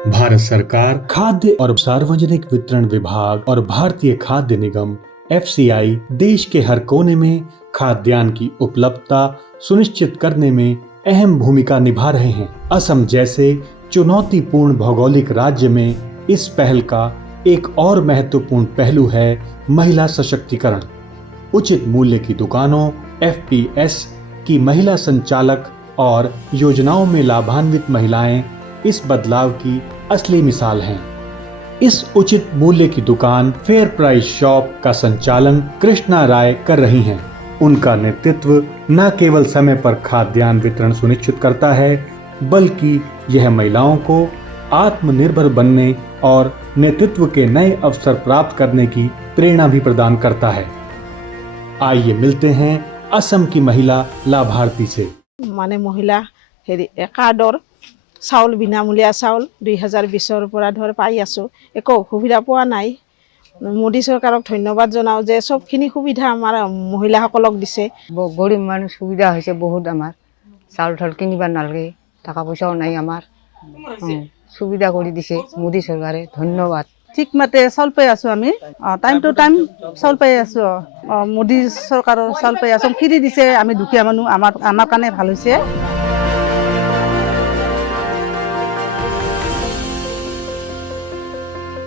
भारत सरकार, खाद्य और सार्वजनिक वितरण विभाग और भारतीय खाद्य निगम FCI देश के हर कोने में खाद्यान्न की उपलब्धता सुनिश्चित करने में अहम भूमिका निभा रहे हैं। असम जैसे चुनौतीपूर्ण भौगोलिक राज्य में इस पहल का एक और महत्वपूर्ण पहलू है महिला सशक्तिकरण। उचित मूल्य की दुकानों FPS की महिला संचालक और योजनाओं में लाभान्वित महिलाएं इस बदलाव की असली मिसाल हैं। इस उचित मूल्य की दुकान फेयर प्राइस शॉप का संचालन कृष्णा राय कर रही हैं। उनका नेतृत्व न केवल समय पर खाद्यान्न वितरण सुनिश्चित करता है, बल्कि यह महिलाओं को आत्मनिर्भर बनने और नेतृत्व के नए अवसर प्राप्त करने की प्रेरणा भी प्रदान करता है। आइए मिलते हैं असम की महिला लाभार्थी से। माने महिला कार्डर चाउल বিনামূলীয়া চাউল 2020 পৰা ধৰ পাই আছো, একো অসুবিধা পোৱা নাই। মোদী চৰকাৰক ধন্যবাদ জনাও যে সবখিনি সুবিধা আমাৰ মহিলাসকলক দিছে। গরিব মানুষ সুবিধা হয়েছে বহুত, আমার চাউল ঠাউল কিনিবা নালাগে, টাকা পয়সাও নাই আমার, সুবিধা করে দিছে মোদী সরকারে, ধন্যবাদ। ঠিকমতে চাউল পাই আছো, আমি টাইম টু টাইম চাউল পাই আছো। মোদী চৰকাৰৰ চাউল পাই আছো, ফ্ৰী দিছে। আমি দুখীয়া মানুহ, আমাৰ কাৰণে ভাল হৈছে।